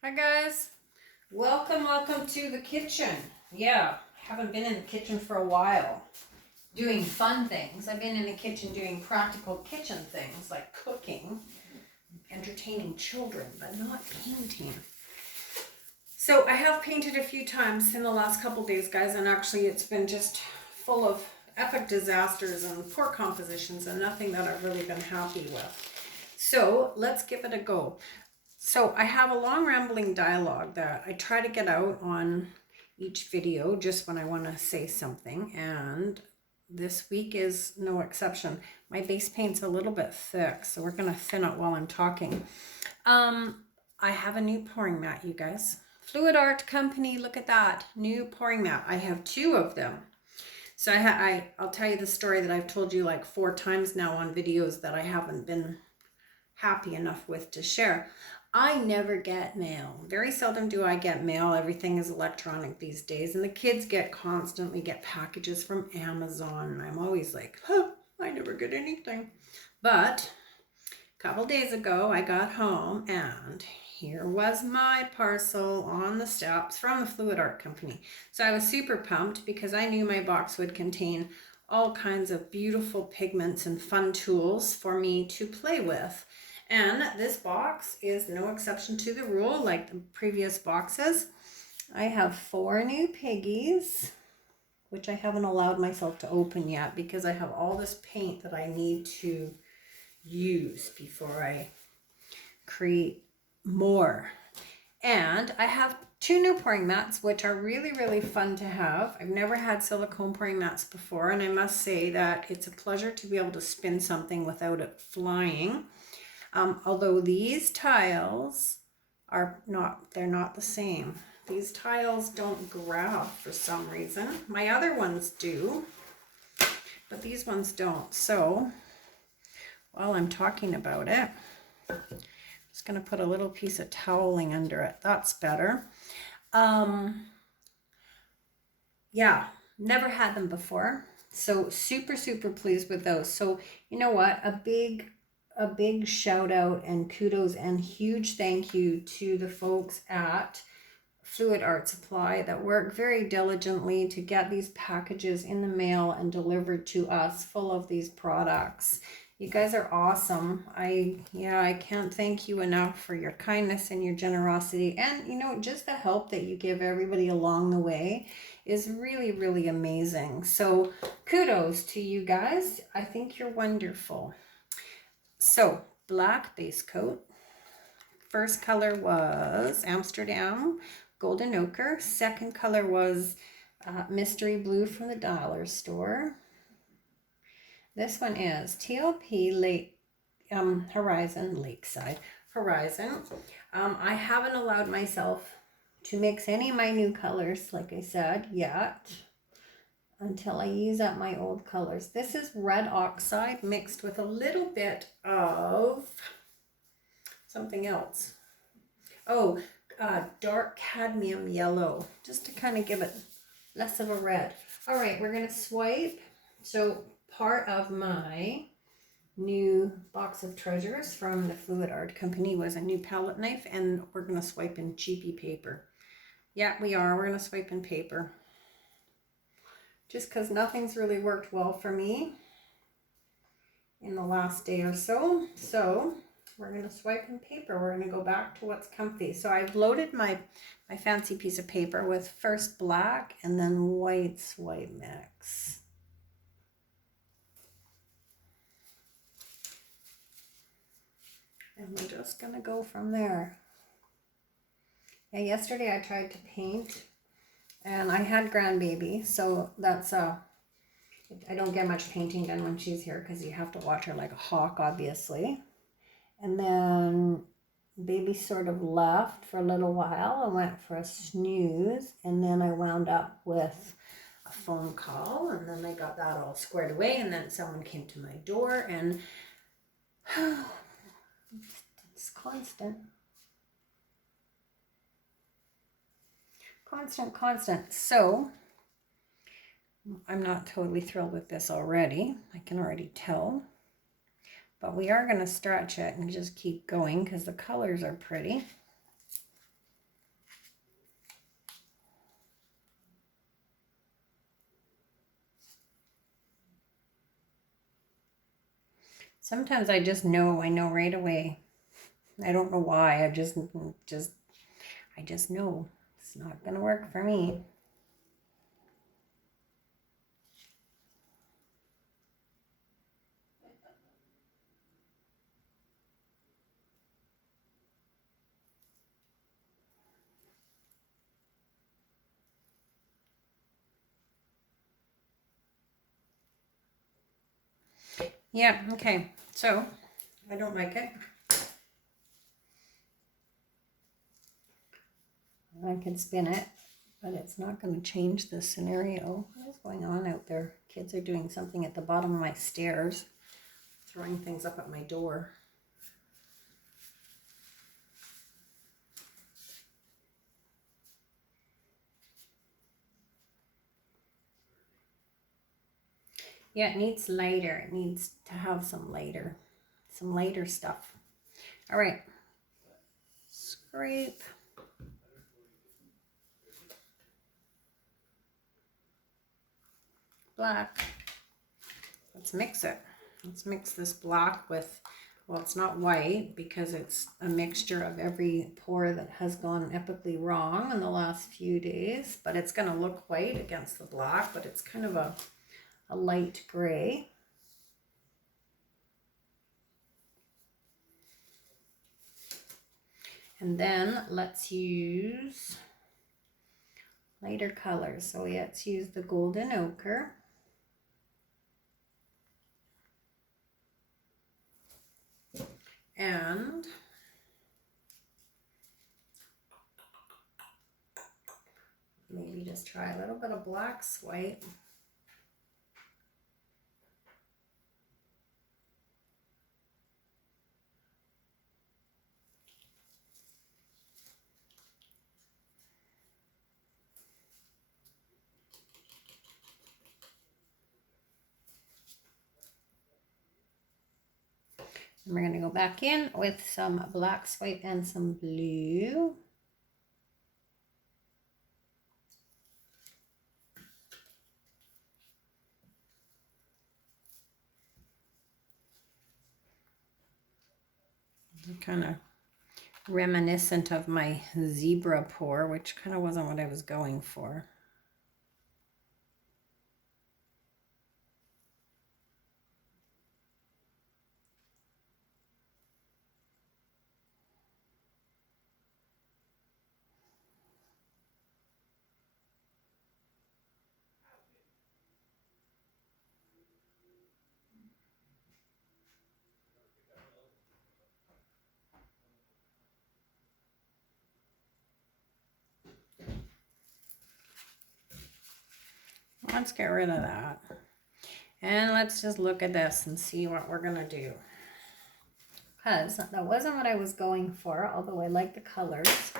Hi guys, welcome to the kitchen. Yeah, haven't been in the kitchen for a while doing fun things. I've been in the kitchen doing practical kitchen things like cooking, entertaining children, but not painting. So I have painted a few times in the last couple days, guys, and actually it's been just full of epic disasters and poor compositions and nothing that I've really been happy with. So let's give it a go. So I have a long rambling dialogue that I try to get out on each video just when I want to say something, and this week is no exception. My base paint's a little bit thick, so we're going to thin it while I'm talking. I have a new pouring mat, you guys. Fluid Art Company, look at that. New pouring mat. I have two of them. So I'll tell you the story that I've told you like 4 times now on videos that I haven't been happy enough with to share. I never get mail. Very seldom do I get mail. Everything is electronic these days, and the kids constantly get packages from Amazon, and I'm always like, oh, I never get anything. But a couple days ago I got home and here was my parcel on the steps from the Fluid Art Company. So I was super pumped because I knew my box would contain all kinds of beautiful pigments and fun tools for me to play with. And this box is no exception to the rule, like the previous boxes. I have 4 new piggies, which I haven't allowed myself to open yet because I have all this paint that I need to use before I create more. And I have 2 new pouring mats, which are really, really fun to have. I've never had silicone pouring mats before, and I must say that it's a pleasure to be able to spin something without it flying. Although these tiles are they're not the same. These tiles don't grab for some reason. My other ones do, but these ones don't. So while I'm talking about it, I'm just going to put a little piece of toweling under it. That's better. Yeah, never had them before. So super, super pleased with those. So you know what? A big shout out and kudos and huge thank you to the folks at Fluid Art Supply that work very diligently to get these packages in the mail and delivered to us full of these products. You guys are awesome. I can't thank you enough for your kindness and your generosity, and just the help that you give everybody along the way is really, really amazing. So kudos to you guys. I think you're wonderful. So black base coat. First color was Amsterdam golden ochre. Second color was mystery blue from the dollar store. This one is TLP Lakeside Horizon. I haven't allowed myself to mix any of my new colors, like I said, yet, until I use up my old colors. This is red oxide mixed with a little bit of something else. Oh, dark cadmium yellow, just to kind of give it less of a red. All right, we're gonna swipe. So part of my new box of treasures from the Fluid Art Company was a new palette knife, and we're gonna swipe in cheapy paper. Yeah, we are. We're gonna swipe in paper. Just because nothing's really worked well for me in the last day or so. So we're going to swipe in paper. We're going to go back to what's comfy. So I've loaded my fancy piece of paper with first black and then white swipe mix. And we're just going to go from there. Yeah, yesterday I tried to paint and I had grandbaby, so that's I don't get much painting done when she's here because you have to watch her like a hawk, obviously. And then baby sort of left for a little while. I went for a snooze, and then I wound up with a phone call, and then I got that all squared away, and then someone came to my door, and it's constant. So I'm not totally thrilled with this already. I can already tell. But we are going to stretch it and just keep going because the colors are pretty. Sometimes I just know, I know right away. I don't know why. I just know it's not gonna work for me. Yeah, okay. So I don't like it. I can spin it, but it's not going to change the scenario. What is going on out there? Kids are doing something at the bottom of my stairs, throwing things up at my door. Yeah, it needs lighter. It needs to have some lighter stuff. All right. Scrape. Black. Let's mix it. Let's mix this black with, well, it's not white because it's a mixture of every pour that has gone epically wrong in the last few days, but it's going to look white against the black, but it's kind of a light gray. And then let's use lighter colors. So let's use the golden ochre. And maybe just try a little bit of black white. And we're going to go back in with some black white and some blue. Kind of reminiscent of my zebra pour, which kind of wasn't what I was going for. Let's get rid of that. And let's just look at this and see what we're going to do. Because that wasn't what I was going for, although I like the colors.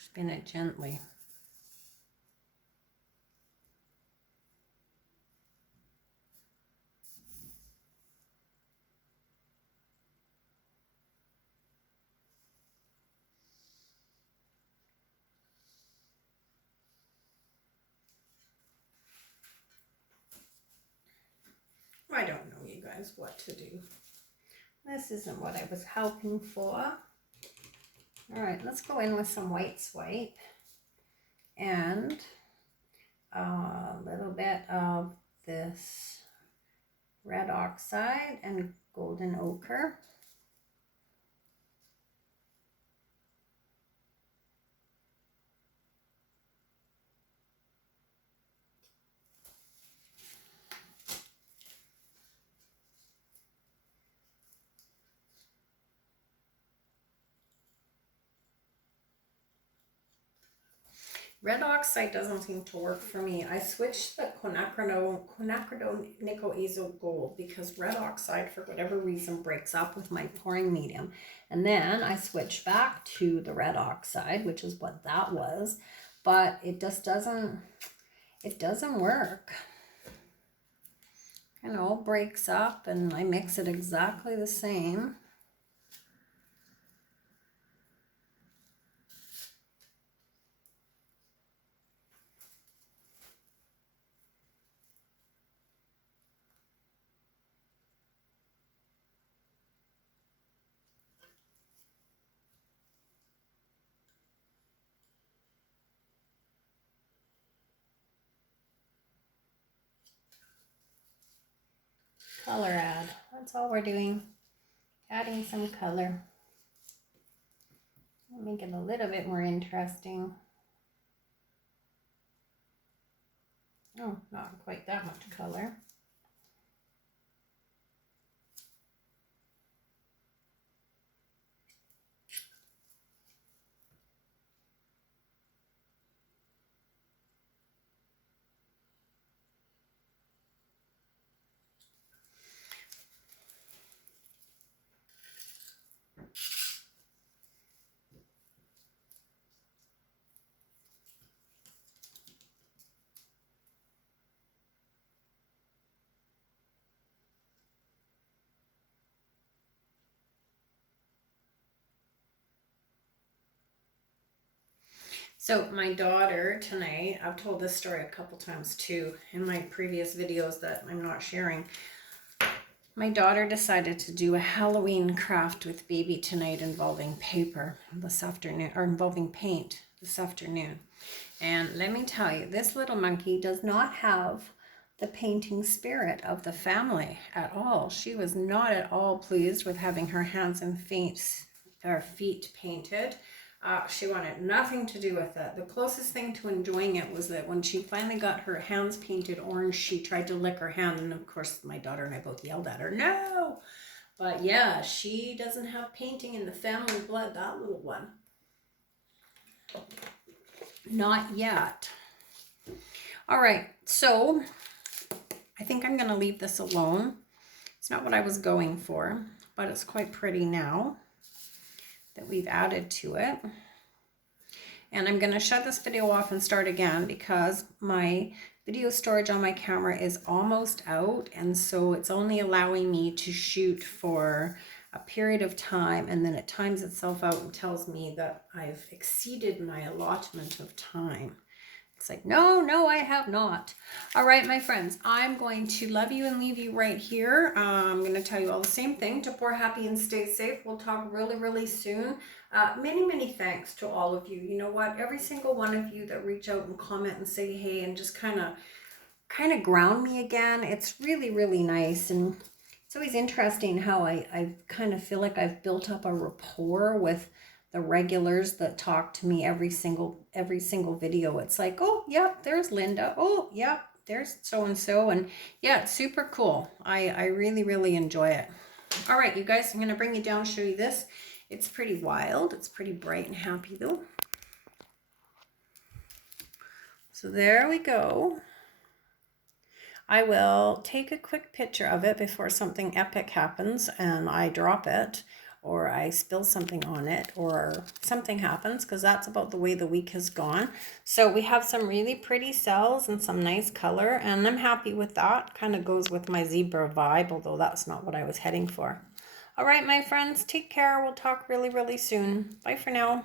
Spin it gently. I don't know, you guys, what to do. This isn't what I was hoping for. All right, let's go in with some white swipe and a little bit of this red oxide and golden ochre. Red oxide doesn't seem to work for me. I switched the quinacridone nickel azo gold because red oxide, for whatever reason, breaks up with my pouring medium. And then I switched back to the red oxide, which is what that was. But it just doesn't, it doesn't work. It all breaks up and I mix it exactly the same. Color add. That's all we're doing. Adding some color. Make it a little bit more interesting. Oh, not quite that much color. So my daughter tonight, I've told this story a couple times too in my previous videos that I'm not sharing. My daughter decided to do a Halloween craft with baby tonight involving paper this afternoon, or involving paint this afternoon. And let me tell you, this little monkey does not have the painting spirit of the family at all. She was not at all pleased with having her hands and feet painted. She wanted nothing to do with it. The closest thing to enjoying it was that when she finally got her hands painted orange, she tried to lick her hand. And of course, my daughter and I both yelled at her, no! But yeah, she doesn't have painting in the family blood, that little one. Not yet. All right, so I think I'm going to leave this alone. It's not what I was going for, but it's quite pretty now that we've added to it. And I'm going to shut this video off and start again because my video storage on my camera is almost out, and so it's only allowing me to shoot for a period of time, and then it times itself out and tells me that I've exceeded my allotment of time. It's like, no, I have not. All right, my friends, I'm going to love you and leave you right here. I'm going to tell you all the same thing. To pour happy and stay safe. We'll talk really, really soon. Many thanks to all of you. You know what? Every single one of you that reach out and comment and say hey and just kind of ground me again. It's really, really nice. And it's always interesting how I kind of feel like I've built up a rapport with the regulars that talk to me every single video. It's like, oh, yep, there's Linda. Oh, yep, there's so-and-so. And yeah, it's super cool. I really, really enjoy it. All right, you guys, I'm going to bring you down, show you this. It's pretty wild. It's pretty bright and happy though. So there we go. I will take a quick picture of it before something epic happens and I drop it, or I spill something on it, or something happens, because that's about the way the week has gone. So we have some really pretty cells and some nice color, and I'm happy with that. Kind of goes with my zebra vibe, although that's not what I was heading for. All right, my friends, take care. We'll talk really, really soon. Bye for now.